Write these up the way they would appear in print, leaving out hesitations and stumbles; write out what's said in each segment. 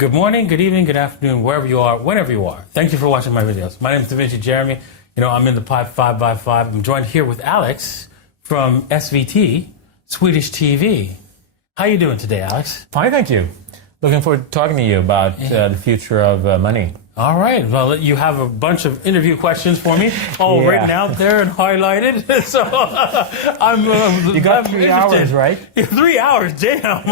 Good morning, good evening, good afternoon, wherever you are, whenever you are. Thank you for watching my videos. My name is Davinci Jeremy. You know, I'm in the Pipe 5x5. I'm joined here with Alex from SVT, Swedish TV. How you doing today, Alex? Fine, thank you. Looking forward to talking to you about the future of money. All right. Well, you have a bunch of interview questions for me all written out there and highlighted. So I'm you got 3 hours, right? 3 hours, damn.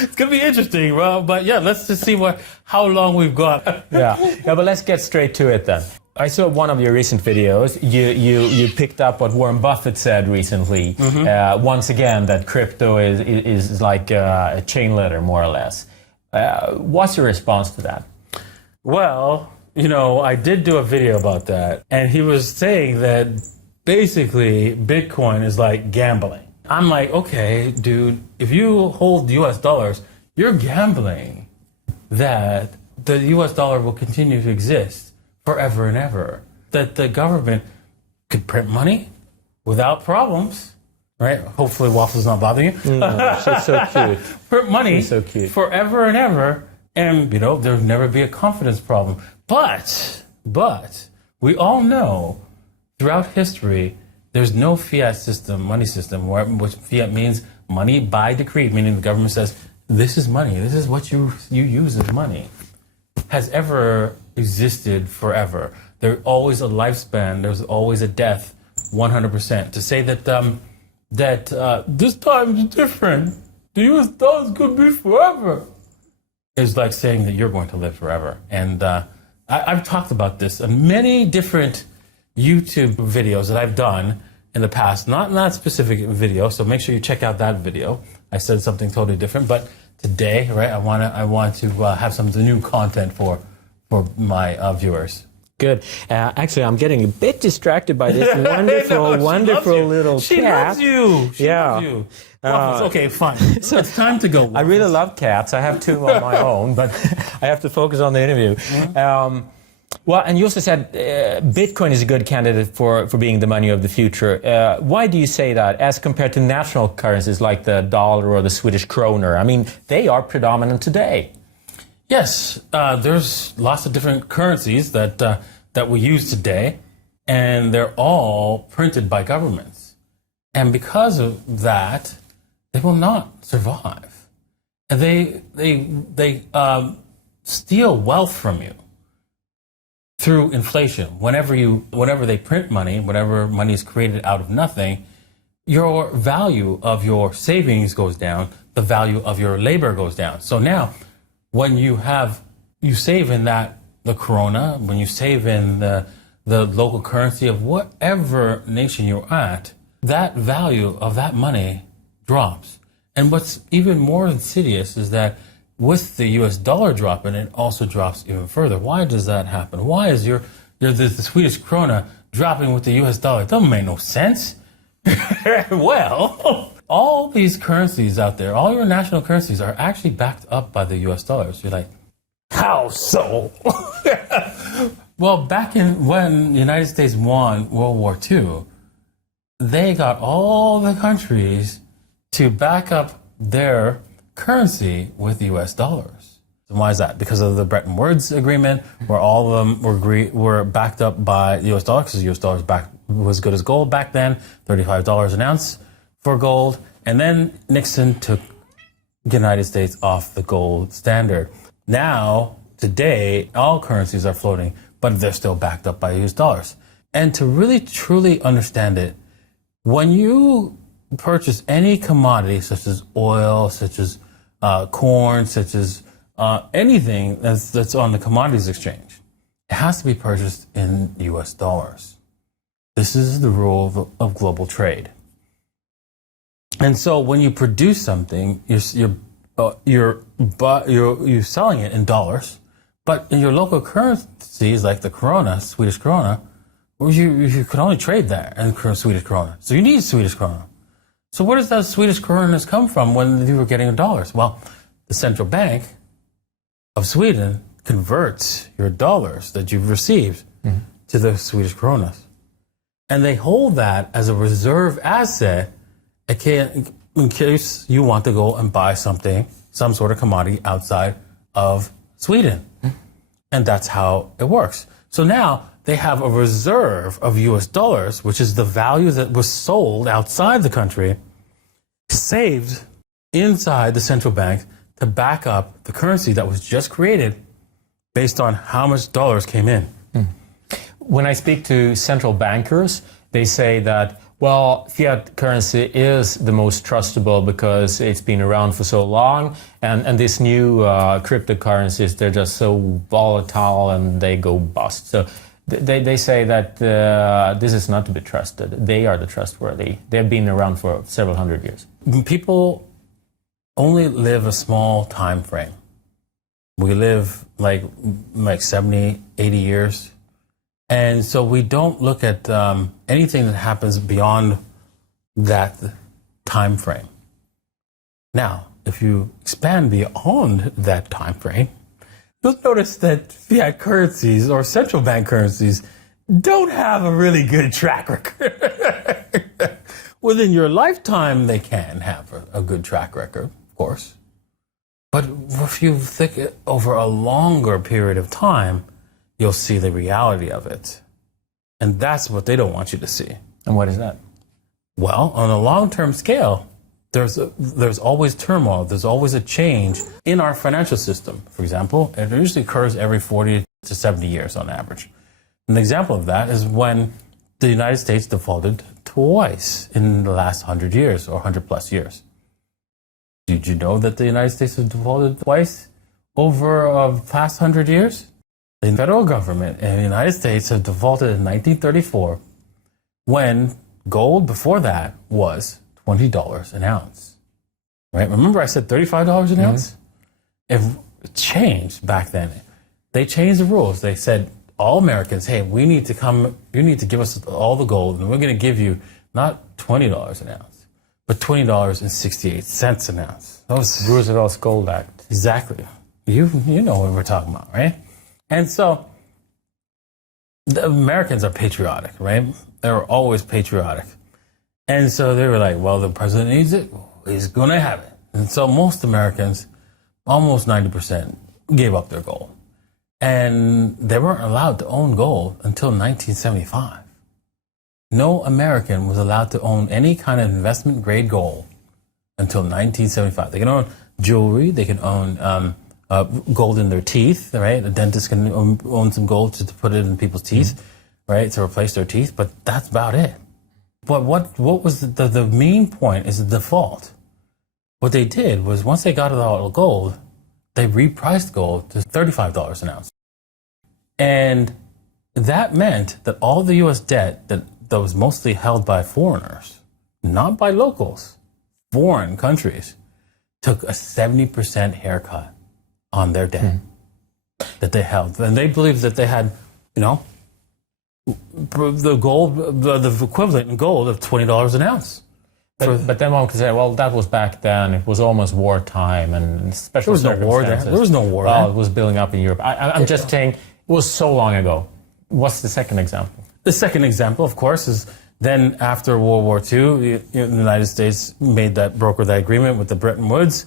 It's going to be interesting. Well, but yeah, let's just see how long we've got. yeah, but let's get straight to it then. I saw one of your recent videos. You picked up what Warren Buffett said recently. Once again, that crypto is like a chain letter, more or less. What's your response to that? Well, you know, I did do a video about that, and he was saying that basically Bitcoin is like gambling. I'm like, okay, dude, if you hold US dollars, you're gambling that the US dollar will continue to exist forever and ever. That the government could print money without problems, right? Hopefully Waffles not bothering you. She's so cute. Print money so cute. forever and ever. And, you know, there'll never be a confidence problem. But we all know throughout history, there's no fiat system, money system, which fiat means money by decree, meaning the government says, this is money, this is what you use as money, has ever existed forever. There's always a lifespan, there's always a death, 100%. To say that this time is different, the US dollars could be forever, is like saying that you're going to live forever. And I've talked about this in many different YouTube videos that I've done in the past, not that specific video, so make sure you check out that video. I said something totally different, but today, right, I want to have some new content for my viewers. Good. Actually, I'm getting a bit distracted by this wonderful little cat. She loves you. She loves you. Waffles. Okay, fine. So it's time to go. Waffles. I really love cats. I have 2 on my own, but I have to focus on the interview. Well, and you also said Bitcoin is a good candidate for being the money of the future. Why do you say that as compared to national currencies like the dollar or the Swedish kroner? I mean, they are predominant today. Yes, there's lots of different currencies that we use today, and they're all printed by governments. And because of that, they will not survive. And they steal wealth from you through inflation. Whenever they print money, whenever money is created out of nothing, your value of your savings goes down, the value of your labor goes down. So now, when you save in the krona, when you save in the local currency of whatever nation you're at, that value of that money drops. And what's even more insidious is that with the US dollar dropping, it also drops even further. Why does that happen? Why is the Swedish krona dropping with the US dollar? It doesn't make no sense. Well, all these currencies out there, all your national currencies are actually backed up by the US dollars. You're like, how so? Well, back when the United States won World War II, they got all the countries to back up their currency with US dollars. And why is that? Because of the Bretton Woods agreement, where all of them were backed up by the US dollar, because the US dollar was good as gold back then, $35 an ounce for gold. And then Nixon took the United States off the gold standard. Now, today, all currencies are floating, but they're still backed up by US dollars. And to really, truly understand it, when you purchase any commodity, such as oil, such as corn, such as anything that's on the commodities exchange, it has to be purchased in US dollars. This is the rule of global trade. And so when you produce something, you're selling it in dollars, but in your local currencies like the krona, Swedish krona, you can only trade that in Swedish krona. So you need Swedish krona. So where does that Swedish kronas come from when you were getting dollars? Well, the central bank of Sweden converts your dollars that you've received to the Swedish kronas. And they hold that as a reserve asset in case you want to go and buy something, some sort of commodity outside of Sweden. And that's how it works. So now they have a reserve of US dollars, which is the value that was sold outside the country, saved inside the central bank to back up the currency that was just created based on how much dollars came in. When I speak to central bankers, they say that, well, fiat currency is the most trustable because it's been around for so long, and these new cryptocurrencies, they're just so volatile and they go bust. So they say that this is not to be trusted. They are the trustworthy. They've been around for several hundred years. People only live a small time frame. We live like 70, 80 years. And so we don't look at anything that happens beyond that time frame. Now, if you expand beyond that time frame, you'll notice that fiat currencies or central bank currencies don't have a really good track record. Within your lifetime, they can have a good track record, of course. But if you think it over a longer period of time, you'll see the reality of it. And that's what they don't want you to see. And what is that? Well, on a long-term scale, there's always turmoil. There's always a change in our financial system. For example, it usually occurs every 40 to 70 years on average. An example of that is when the United States defaulted twice in the last 100 years or 100 plus years. Did you know that the United States has defaulted twice over the past 100 years? The federal government in the United States have defaulted in 1934 when gold before that was $20 an ounce. Right? Remember I said $35 an ounce? It changed back then. They changed the rules. They said, all Americans, hey, you need to give us all the gold, and we're going to give you not $20 an ounce, but $20.68 an ounce. That was Roosevelt's Gold Act. Exactly. You know what we're talking about, right? And so the Americans are patriotic, right? They were always patriotic. And so they were like, well, the president needs it. He's going to have it. And so most Americans, almost 90%, gave up their gold. And they weren't allowed to own gold until 1975. No American was allowed to own any kind of investment-grade gold until 1975. They can own jewelry. They can own gold in their teeth, right? A dentist can own some gold to put it in people's teeth, right, to replace their teeth, but that's about it. But what was the main point is the default. What they did was once they got all the gold, they repriced gold to $35 an ounce. And that meant that all the U.S. debt that was mostly held by foreigners, not by locals, foreign countries, took a 70% haircut on their debt that they held. And they believed that they had, the gold, the equivalent in gold of $20 an ounce. But then one could say, well, that was back then. It was almost wartime and special circumstances. There was no war then. Well, it was building up in Europe. I'm just saying, it was so long ago. What's the second example? The second example, of course, is then after World War II, the United States brokered that agreement with the Bretton Woods,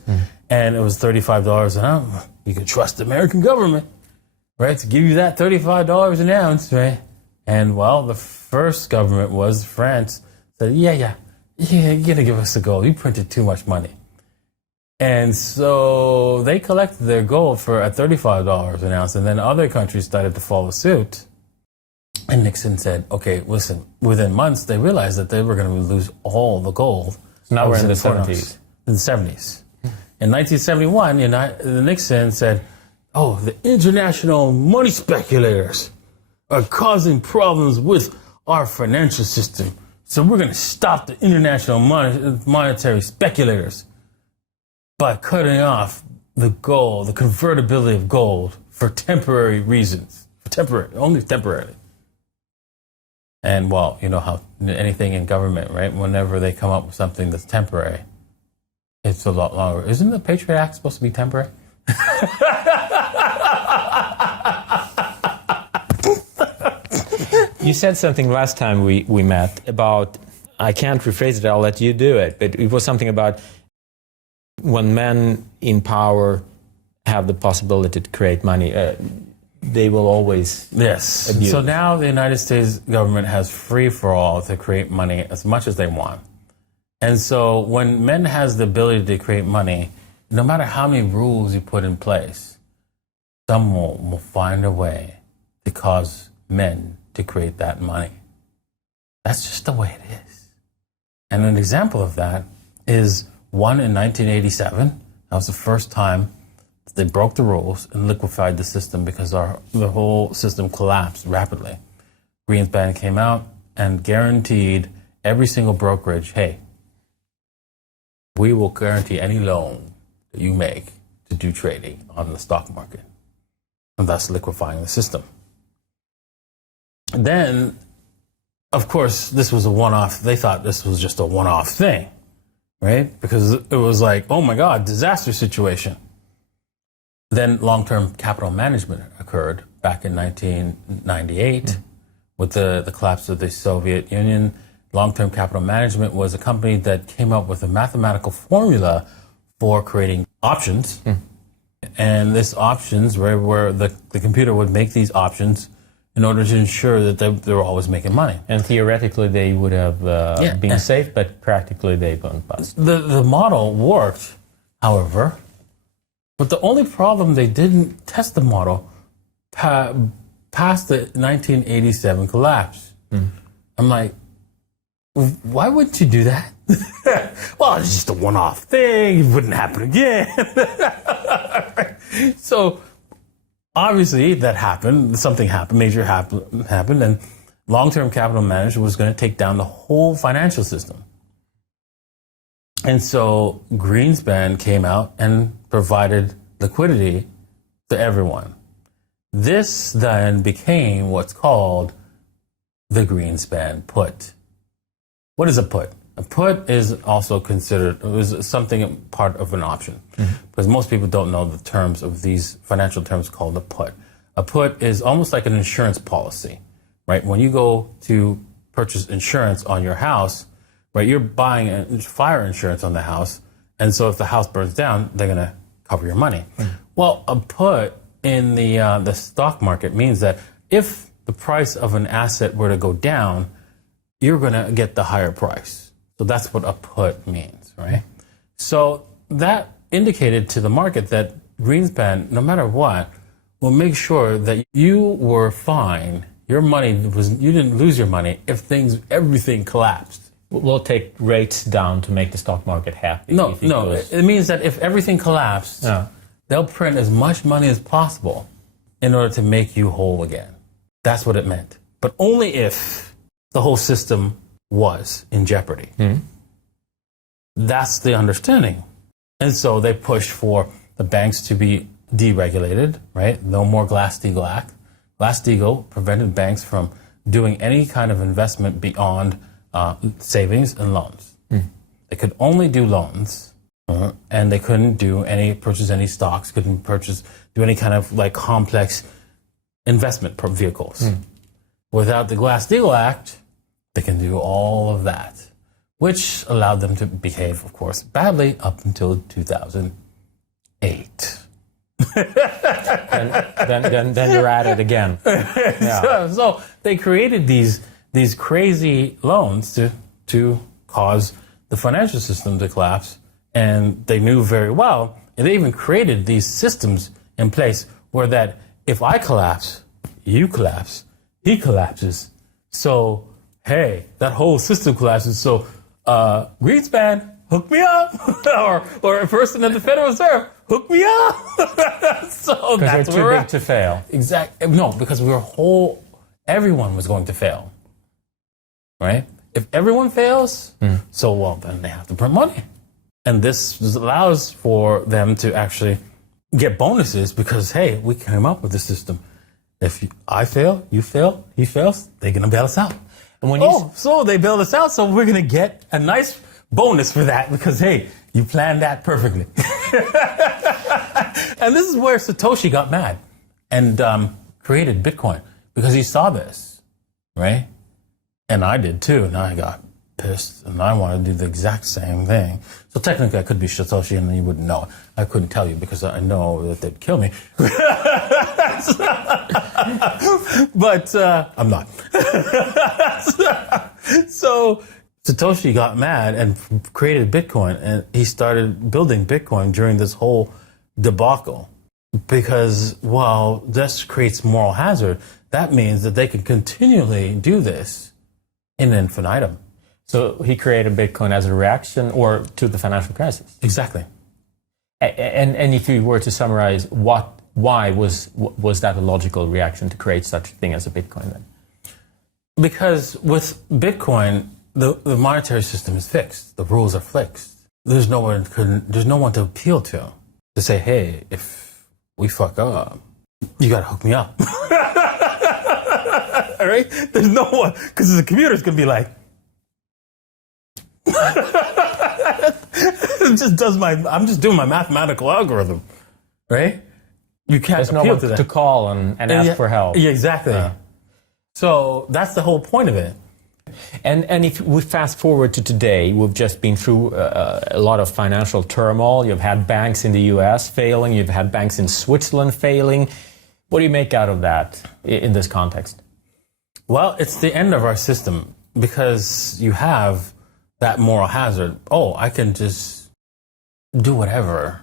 and it was $35 an ounce. You could trust the American government, right, to give you that $35 an ounce, right? And, well, the first government was France. Said, yeah, you're going to give us the gold. You printed too much money. And so they collected their gold for at $35 an ounce, and then other countries started to follow suit. And Nixon said, okay, listen, within months, they realized that they were going to lose all the gold. So now we're in the 70s. In the 70s. In 1971, Nixon said, oh, the international money speculators are causing problems with our financial system. So we're going to stop the international monetary speculators by cutting off the gold, the convertibility of gold for temporary reasons. Only temporarily. And, well, you know how anything in government, right, whenever they come up with something that's temporary, it's a lot longer. Isn't the Patriot Act supposed to be temporary? You said something last time we met about, I can't rephrase it, I'll let you do it, but it was something about when men in power have the possibility to create money, they will always Yes. abuse. So now the United States government has free-for-all to create money as much as they want. And so when men has the ability to create money, no matter how many rules you put in place, someone will find a way to cause men to create that money. That's just the way it is. And an example of that is one in 1987. That was the first time they broke the rules and liquefied the system because the whole system collapsed rapidly. Greenspan came out and guaranteed every single brokerage, hey, we will guarantee any loan that you make to do trading on the stock market, and thus liquefying the system. Then, of course, this was a one-off. They thought this was just a one-off thing, right? Because it was like, oh my God, disaster situation. Then long-term capital management occurred back in 1998 with the collapse of the Soviet Union. Long-term capital management was a company that came up with a mathematical formula for creating options. And this options, where the computer would make these options in order to ensure that they were always making money. And theoretically, they would have been safe, but practically they won't bust. The model worked, however, but the only problem, they didn't test the model past the 1987 collapse. I'm like, why wouldn't you do that? Well, it's just a one-off thing. It wouldn't happen again. So obviously that happened. Something happened, major happened, and long-term capital management was going to take down the whole financial system. And so Greenspan came out and provided liquidity to everyone. This then became what's called the Greenspan put. What is a put? A put is also considered something part of an option, because most people don't know the terms of these financial terms called a put. A put is almost like an insurance policy, right? When you go to purchase insurance on your house, right, you're buying fire insurance on the house, and so if the house burns down, they're going to cover your money. Well, a put in the stock market means that if the price of an asset were to go down, you're going to get the higher price. So that's what a put means, right? So that indicated to the market that Greenspan, no matter what, will make sure that you were fine. Your money you didn't lose your money if everything collapsed. We'll take rates down to make the stock market happy. No. It means that if everything collapsed, they'll print as much money as possible in order to make you whole again. That's what it meant. But only if the whole system was in jeopardy. That's the understanding. And so they pushed for the banks to be deregulated, right? No more Glass-Steagall Act. Glass-Steagall prevented banks from doing any kind of investment beyond savings and loans. They could only do loans, and they couldn't purchase any stocks, couldn't do any kind of like complex investment vehicles. Without the Glass-Steagall Act, they can do all of that, which allowed them to behave, of course, badly up until 2008. then you're at it again. So they created these crazy loans to cause the financial system to collapse, and they knew very well, and they even created these systems in place where that if I collapse, you collapse, he collapses. So, hey, that whole system collapses. So, Greenspan, hook me up. or a person at the Federal Reserve, hook me up. So that's too big to fail. Exactly. No, because everyone was going to fail. Right? If everyone fails, then they have to print money. And this allows for them to actually get bonuses because, hey, we came up with the system. If I fail, you fail, he fails, they're going to bail us out. And so they bailed us out, so we're going to get a nice bonus for that because, hey, you planned that perfectly. And this is where Satoshi got mad and created Bitcoin because he saw this, right? And I did too, and I got pissed, and I wanted to do the exact same thing. So technically I could be Satoshi and you wouldn't know. I couldn't tell you because I know that they'd kill me. But I'm not. So Satoshi got mad and created Bitcoin, and he started building Bitcoin during this whole debacle. Because while this creates moral hazard, that means that they can continually do this in infinitum. So he created Bitcoin as a reaction or to the financial crisis. Exactly. And if you were to summarize, why was that a logical reaction to create such a thing as a Bitcoin then? Because with Bitcoin, the monetary system is fixed. The rules are fixed. There's no one to appeal to say, hey, if we fuck up, you gotta hook me up. All right? There's no one, because the computer's gonna be like, I'm just doing my mathematical algorithm, right? You can't There's no appeal one to that. to call and ask for help. Yeah, exactly. So that's the whole point of it. And if we fast forward to today, we've just been through a lot of financial turmoil. You've had banks in the US failing. You've had banks in Switzerland failing. What do you make out of that in this context? Well, it's the end of our system because you have that moral hazard. Oh, I can just do whatever.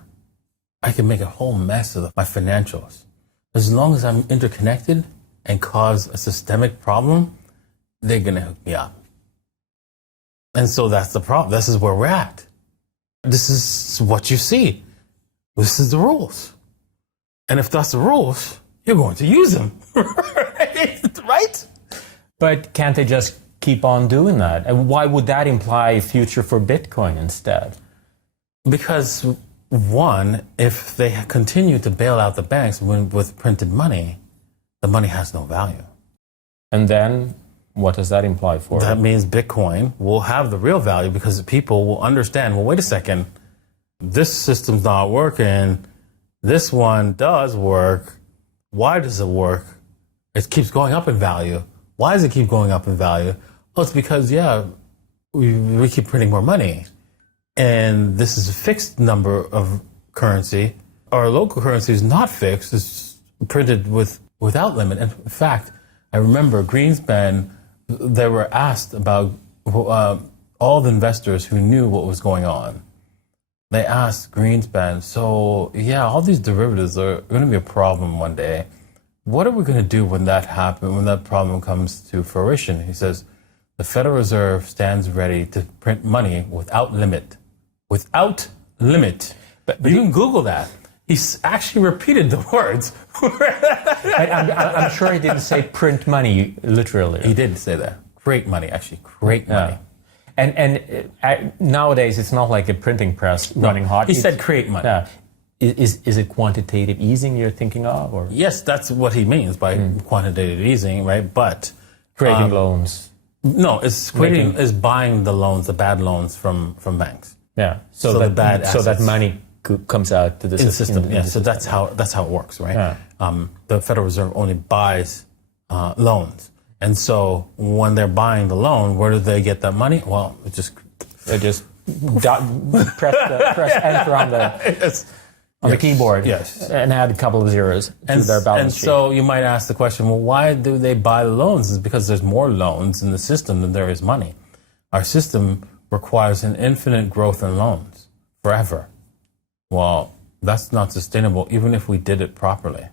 I can make a whole mess of my financials. As long as I'm interconnected and cause a systemic problem, they're going to hook me up. And so that's the problem. This is where we're at. This is what you see. This is the rules. And if that's the rules, you're going to use them. Right? But can't they just keep on doing that? And why would that imply a future for Bitcoin instead? Because, one, if they continue to bail out the banks with printed money, the money has no value. And then what does that imply for? That means Bitcoin will have the real value because people will understand, well, wait a second, this system's not working. This one does work. Why does it work? It keeps going up in value. Why does it keep going up in value? Oh, it's because, we keep printing more money. And this is a fixed number of currency. Our local currency is not fixed. It's printed without limit. And in fact, I remember Greenspan, they were asked about all the investors who knew what was going on. They asked Greenspan, so all these derivatives are going to be a problem one day. What are we going to do when that happens, when that problem comes to fruition? He says, the Federal Reserve stands ready to print money without limit. Without limit. But you can Google that. He's actually repeated the words. I'm sure he didn't say print money, literally. He did say that. Create money, actually. Create money. And nowadays, it's not like a printing press running hot. He said create money. Is it quantitative easing you're thinking of? Or? Yes, that's what he means by quantitative easing, right? But creating loans. No, it's buying the loans, the bad loans from banks. Yeah. So that money comes out to the system. Yeah. So that's how it works, right? Yeah. The Federal Reserve only buys loans, and so when they're buying the loan, where do they get that money? Well, they just press enter on the keyboard, and add a couple of zeros to their balance sheet. And so you might ask the question, well, why do they buy the loans? It's because there's more loans in the system than there is money. Our system requires an infinite growth in loans forever. Well, that's not sustainable, even if we did it properly.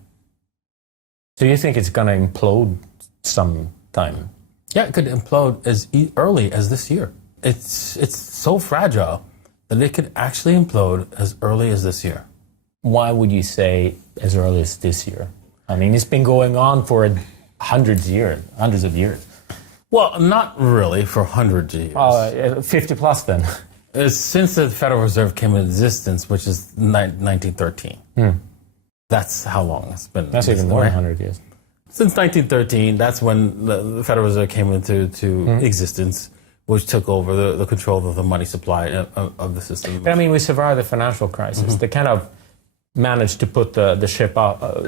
So you think it's going to implode sometime? Yeah, it could implode as early as this year. It's so fragile that it could actually implode as early as this year. Why would you say as early as this year? I mean, it's been going on for hundreds of years. Well, not really for hundreds of years. 50 plus then. Since the Federal Reserve came into existence, which is 1913. That's how long it's been. That's even more than 100 years. Since 1913, that's when the Federal Reserve came into existence, which took over the control of the money supply of the system. But I mean, we survived the financial crisis. They kind of managed to put the ship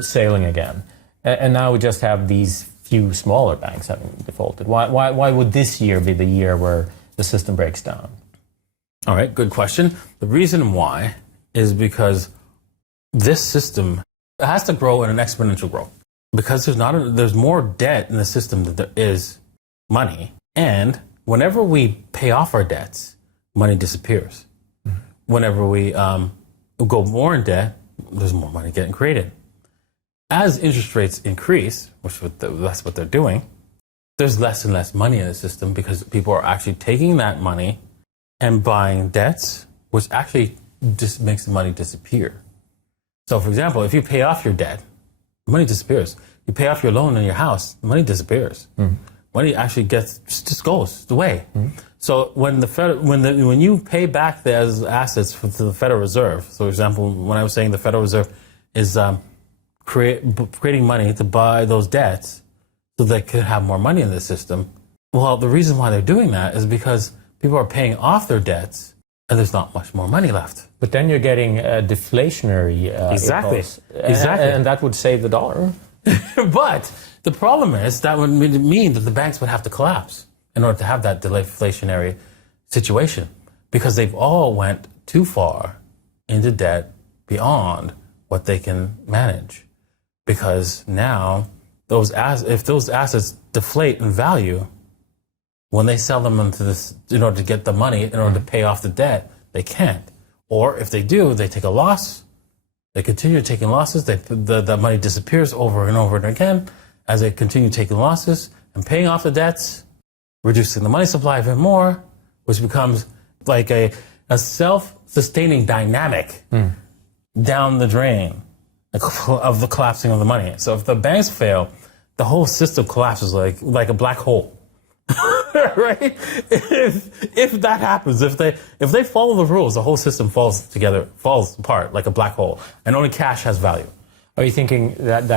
sailing again. And now we just have these few smaller banks having defaulted. Why would this year be the year where the system breaks down? All right, good question. The reason why is because this system has to grow in an exponential growth. Because there's more debt in the system than there is money. And whenever we pay off our debts, money disappears. Mm-hmm. Whenever we go more in debt, there's more money getting created. As interest rates increase, that's what they're doing, there's less and less money in the system because people are actually taking that money and buying debts, which actually just makes the money disappear. So, for example, if you pay off your debt, money disappears. You pay off your loan on your house, money disappears. Mm-hmm. Money actually just goes away. Mm-hmm. So when you pay back those assets to the Federal Reserve, so for example, when I was saying the Federal Reserve is creating money to buy those debts so they could have more money in the system. Well, the reason why they're doing that is because people are paying off their debts and there's not much more money left. But then you're getting a deflationary Exactly. impulse. Exactly. And that would save the dollar. But the problem is that would mean that the banks would have to collapse in order to have that deflationary situation because they've all went too far into debt beyond what they can manage. Because now, if those assets deflate in value, when they sell them in order to get the money, in order to pay off the debt, they can't. Or if they do, they take a loss. They continue taking losses. The money disappears over and over and again as they continue taking losses and paying off the debts, reducing the money supply even more, which becomes like a self-sustaining dynamic down the drain of the collapsing of the money. So if the banks fail, the whole system collapses like a black hole. Right? If that happens, if they follow the rules, the whole system falls apart like a black hole, and only cash has value. Are you thinking that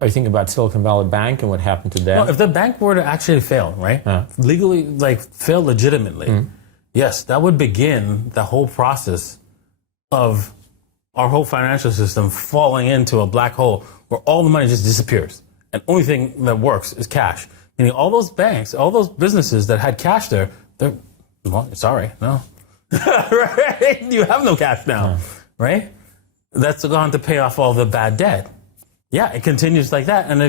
are you thinking about Silicon Valley Bank and what happened to them? Well, if the bank were to actually fail, right? Legally, fail legitimately, yes, that would begin the whole process of our whole financial system falling into a black hole where all the money just disappears. And only thing that works is cash. Meaning all those banks, all those businesses that had cash there, sorry, no. Right? You have no cash now, right? That's gone to pay off all the bad debt. Yeah, it continues like that. And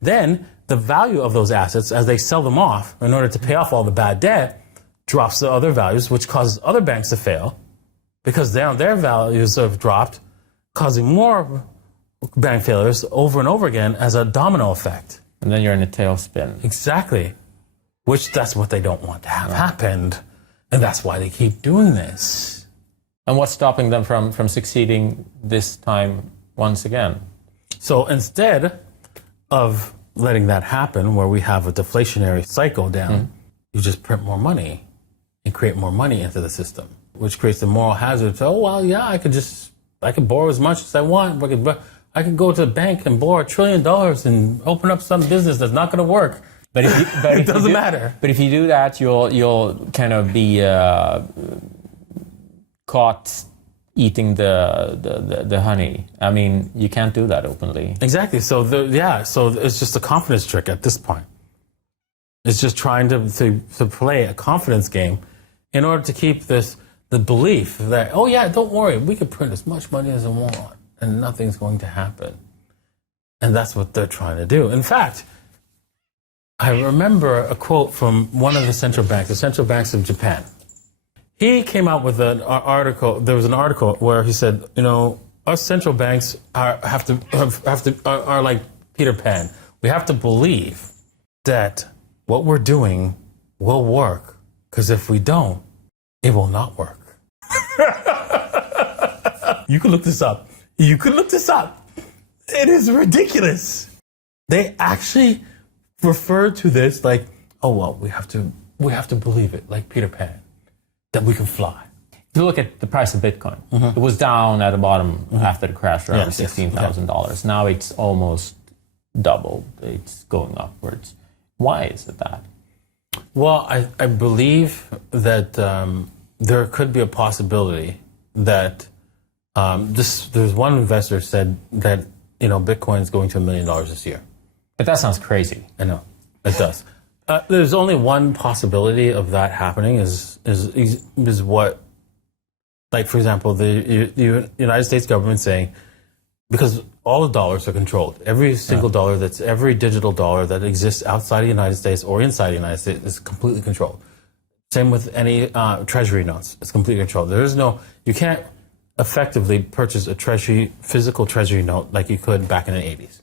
then the value of those assets, as they sell them off in order to pay off all the bad debt, drops to other values, which causes other banks to fail because their values have dropped, causing more bank failures over and over again as a domino effect. And then you're in a tailspin. Exactly. That's what they don't want to have happened. And that's why they keep doing this. And what's stopping them from succeeding this time once again? So instead of letting that happen, where we have a deflationary cycle down, you just print more money and create more money into the system, which creates the moral hazard. So, I could borrow as much as I want. I could go to the bank and borrow $1 trillion and open up some business that's not going to work. But it doesn't matter. But if you do that, you'll kind of be caught eating the honey. I mean, you can't do that openly. Exactly. So it's just a confidence trick at this point. It's just trying to play a confidence game in order to keep the belief that, don't worry, we can print as much money as we want and nothing's going to happen. And that's what they're trying to do. In fact, I remember a quote from one of the central banks of Japan. He came out with an article. There was an article where he said, our central banks are like Peter Pan. We have to believe that what we're doing will work, because if we don't, it will not work. You can look this up. It is ridiculous. They actually refer to this like, we have to believe it, like Peter Pan, that we can fly. If you look at the price of Bitcoin, it was down at the bottom after the crash around $16,000. Now it's almost doubled. It's going upwards. Why is it that? Well, I believe that there could be a possibility that there's one investor said that Bitcoin is going to $1 million this year. But that sounds crazy. I know, it does. There's only one possibility of that happening is what, like, for example, the United States government saying, because all the dollars are controlled. Every single dollar every digital dollar that exists outside the United States or inside the United States is completely controlled. Same with any treasury notes. It's completely controlled. You can't effectively purchase a physical treasury note like you could back in the 80s.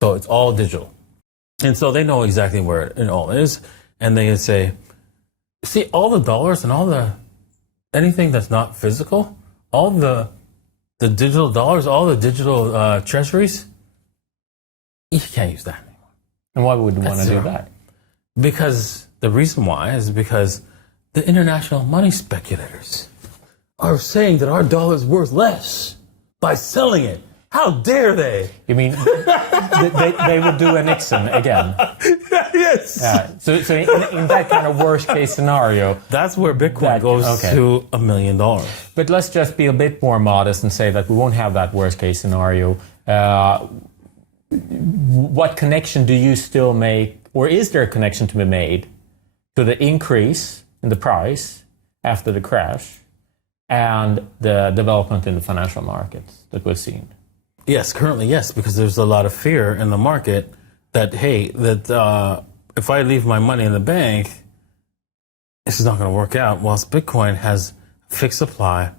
So it's all digital. And so they know exactly where it all is. And they say, see, all the dollars and anything that's not physical, all the digital dollars, all the digital treasuries, you can't use that anymore. And why would you want to do that? Because the reason why is because the international money speculators are saying that our dollar is worth less by selling it. How dare they? You mean they would do a Nixon again? Yes. So in that kind of worst case scenario, that's where Bitcoin goes to $1 million. But let's just be a bit more modest and say that we won't have that worst case scenario. What connection do you still make, or is there a connection to be made to the increase in the price after the crash and the development in the financial markets that we've seen? Yes, currently, yes, because there's a lot of fear in the market that, hey, if I leave my money in the bank, this is not going to work out. Whilst Bitcoin has fixed supply,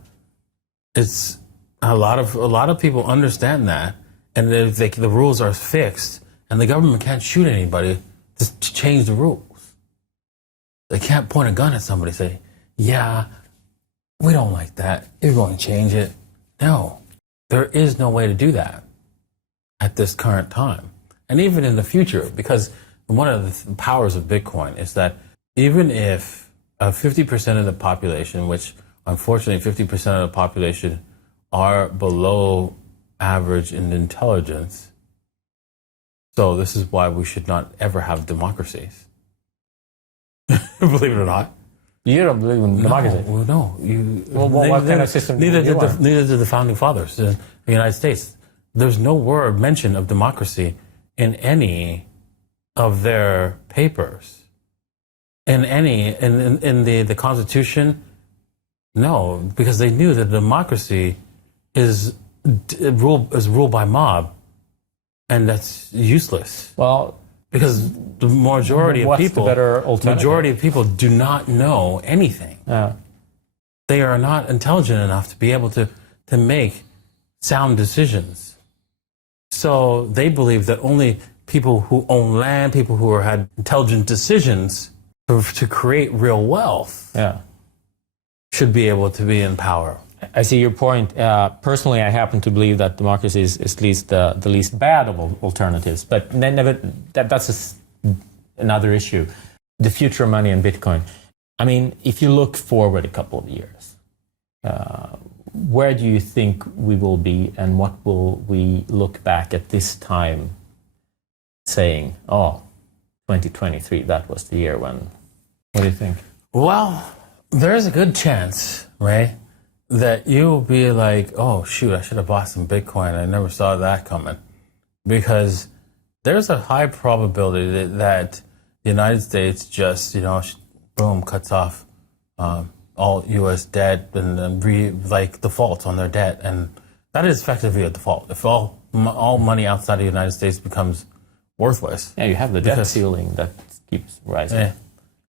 it's a lot of people understand that, and the rules are fixed, and the government can't shoot anybody to change the rules. They can't point a gun at somebody and say, yeah, we don't like that. You're going to change it. No. There is no way to do that at this current time. And even in the future, because one of the powers of Bitcoin is that even if 50% of the population, which unfortunately 50% of the population are below average in intelligence, so this is why we should not ever have democracies. Believe it or not. You don't believe in democracy? No. What kind of system neither did the founding fathers in the United States. There's no word mention of democracy in any of their papers. In the Constitution, no, because they knew that democracy is ruled by mob, and that's useless. Well, because the majority of people do not know anything. Yeah. They are not intelligent enough to be able to make sound decisions. So they believe that only people who own land, people who had intelligent decisions to create real wealth, should be able to be in power. I see your point. Personally, I happen to believe that democracy is at least the least bad of alternatives. But that's another issue. The future of money and Bitcoin. I mean, if you look forward a couple of years, where do you think we will be, and what will we look back at this time saying, oh, 2023, that was the year when? What do you think? Well, there's a good chance, right, that you'll be like, oh, shoot, I should have bought some Bitcoin. I never saw that coming. Because there's a high probability that the United States just, boom, cuts off all U.S. debt and defaults on their debt. And that is effectively a default. If all money outside of the United States becomes worthless. Yeah, you have the debt ceiling that keeps rising.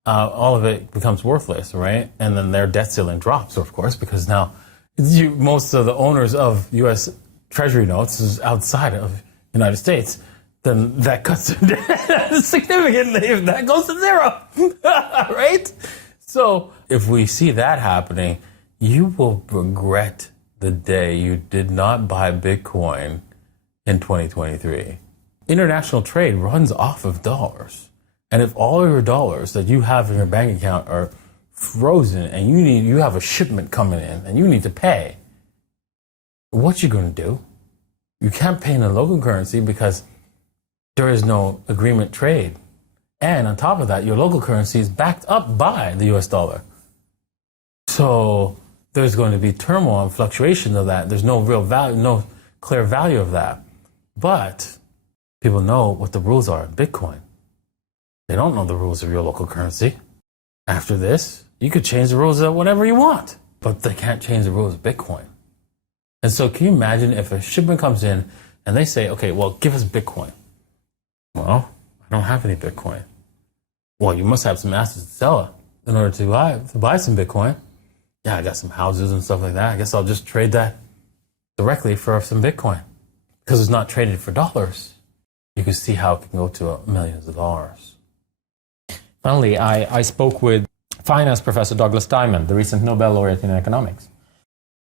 All of it becomes worthless, right? And then their debt ceiling drops, of course, because now most of the owners of U.S. Treasury notes is outside of the United States. Then that cuts their debt significantly. That goes to zero, right? So if we see that happening, you will regret the day you did not buy Bitcoin in 2023. International trade runs off of dollars. And if all of your dollars that you have in your bank account are frozen and you have a shipment coming in and you need to pay, what you going to do? You can't pay in a local currency because there is no agreement trade. And on top of that, your local currency is backed up by the US dollar. So there's going to be turmoil and fluctuation of that. There's no real value, no clear value of that. But people know what the rules are in Bitcoin. They don't know the rules of your local currency. After this, you could change the rules of whatever you want, but they can't change the rules of Bitcoin. And so can you imagine if a shipment comes in and they say, okay, well, give us Bitcoin. Well, I don't have any Bitcoin. Well, you must have some assets to sell in order to buy some Bitcoin. Yeah, I got some houses and stuff like that. I guess I'll just trade that directly for some Bitcoin. Because it's not traded for dollars. You can see how it can go to millions of dollars. Finally, I spoke with finance professor Douglas Diamond, the recent Nobel laureate in economics,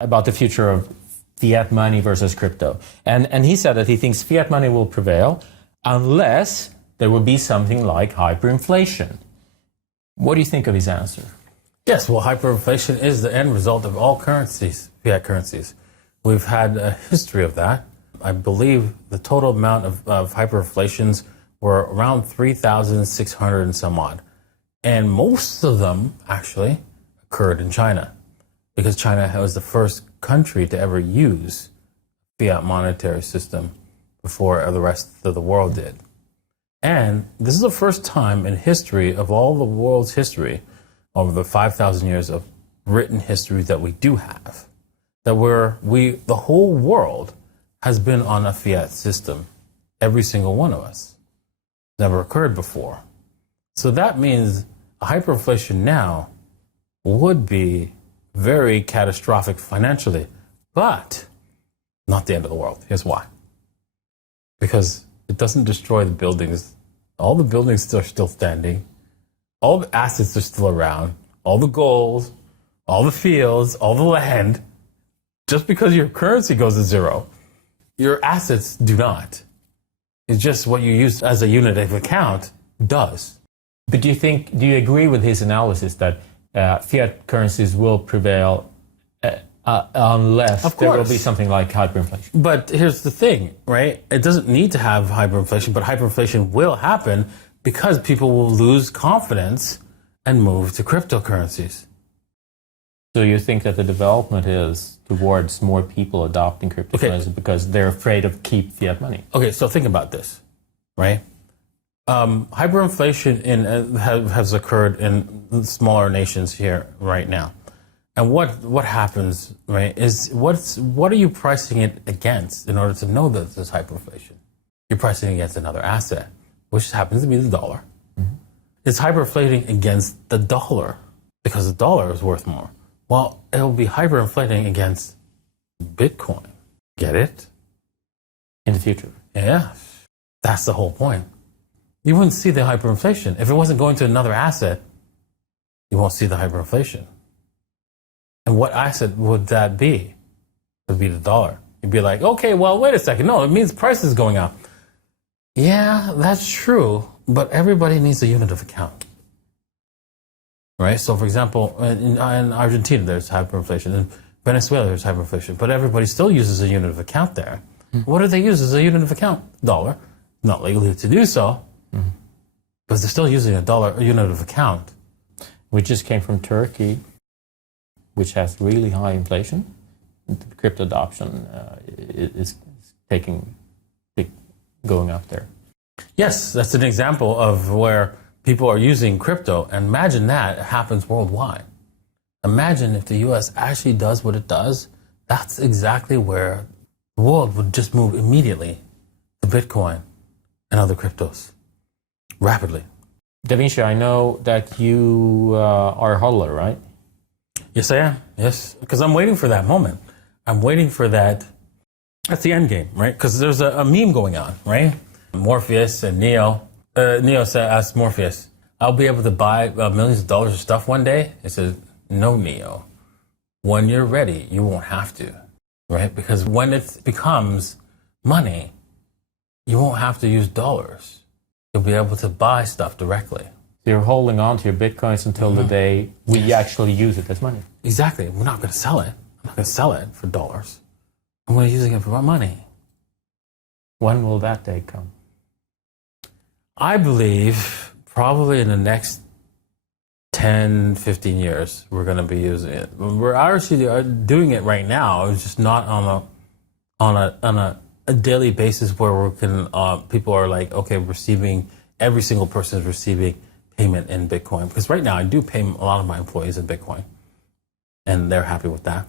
about the future of fiat money versus crypto. And he said that he thinks fiat money will prevail unless there will be something like hyperinflation. What do you think of his answer? Yes, well, hyperinflation is the end result of all currencies, fiat currencies. We've had a history of that. I believe the total amount of hyperinflations were around 3,600 and some odd. And most of them actually occurred in China, because China was the first country to ever use fiat monetary system before the rest of the world did. And this is the first time in history of all the world's history, over the 5,000 years of written history that we do have, that the whole world has been on a fiat system, every single one of us. Never occurred before. So that means a hyperinflation now would be very catastrophic financially, but not the end of the world. Here's why. Because it doesn't destroy the buildings. All the buildings are still standing. All the assets are still around. All the gold, all the fields, all the land. Just because your currency goes to zero, your assets do not. It's just what you use as a unit of account does. But do you agree with his analysis that fiat currencies will prevail unless there will be something like hyperinflation? But here's the thing, right? It doesn't need to have hyperinflation, but hyperinflation will happen because people will lose confidence and move to cryptocurrencies. So you think that the development is towards more people adopting cryptocurrency because they're afraid of keep fiat money? Okay, so think about this, right? Hyperinflation has occurred in smaller nations here right now. And what happens, right, is what are you pricing it against in order to know that there's hyperinflation? You're pricing it against another asset, which happens to be the dollar. Mm-hmm. It's hyperinflating against the dollar because the dollar is worth more. Well, it will be hyperinflating against Bitcoin. Get it? In the future. Yeah. That's the whole point. You wouldn't see the hyperinflation. If it wasn't going to another asset, you won't see the hyperinflation. And what asset would that be? It would be the dollar. You'd be like, okay, well, wait a second. No, it means price is going up. Yeah, that's true. But everybody needs a unit of account. Right? So, for example, in Argentina, there's hyperinflation. In Venezuela, there's hyperinflation. But everybody still uses a unit of account there. Mm-hmm. What do they use as a unit of account? Dollar. Not legally to do so. Mm-hmm. But they're still using a unit of account. We just came from Turkey, which has really high inflation. The crypto adoption is going up there. Yes, that's an example of where people are using crypto. And imagine that happens worldwide. Imagine if the U.S. actually does what it does. That's exactly where the world would just move immediately to Bitcoin and other cryptos rapidly. Davinci, I know that you are a hodler, right? Yes, I am. Yes, because I'm waiting for that moment. I'm waiting for that. That's the end game, right? Because there's a meme going on, right? Morpheus and Neo. Neo asked Morpheus, I'll be able to buy millions of dollars of stuff one day? He says, no, Neo. When you're ready, you won't have to, right? Because when it becomes money, you won't have to use dollars. You'll be able to buy stuff directly. So you're holding on to your Bitcoins until the day we actually use it as money. Exactly. We're not going to sell it. I'm not going to sell it for dollars. I'm going to use it for my money. When will that day come? I believe probably in the next 10, 15 years, we're going to be using it. We're actually doing it right now. It's just not on a daily basis where we can, people are like, okay, receiving every single person is receiving payment in Bitcoin. Because right now I do pay a lot of my employees in Bitcoin, and they're happy with that.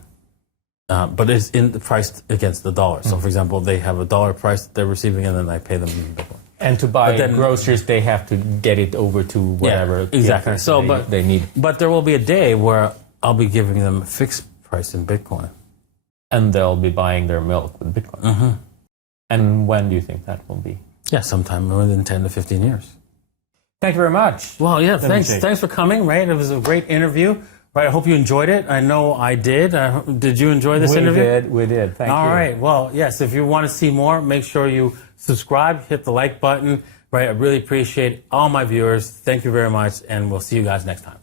But it's priced against the dollar. So, for example, they have a dollar price that they're receiving, and then I pay them in Bitcoin. And to buy groceries, they have to get it over to whatever exactly. So, they need. But there will be a day where I'll be giving them a fixed price in Bitcoin. And they'll be buying their milk with Bitcoin. Mm-hmm. And when do you think that will be? Yeah, sometime within 10 to 15 years. Thank you very much. Well, yeah, thanks for coming, right? It was a great interview. Right, I hope you enjoyed it. I know I did. Did you enjoy this interview? We did. Thank you. All right. Well, yes, if you want to see more, make sure you subscribe, hit the like button. Right, I really appreciate all my viewers. Thank you very much, and we'll see you guys next time.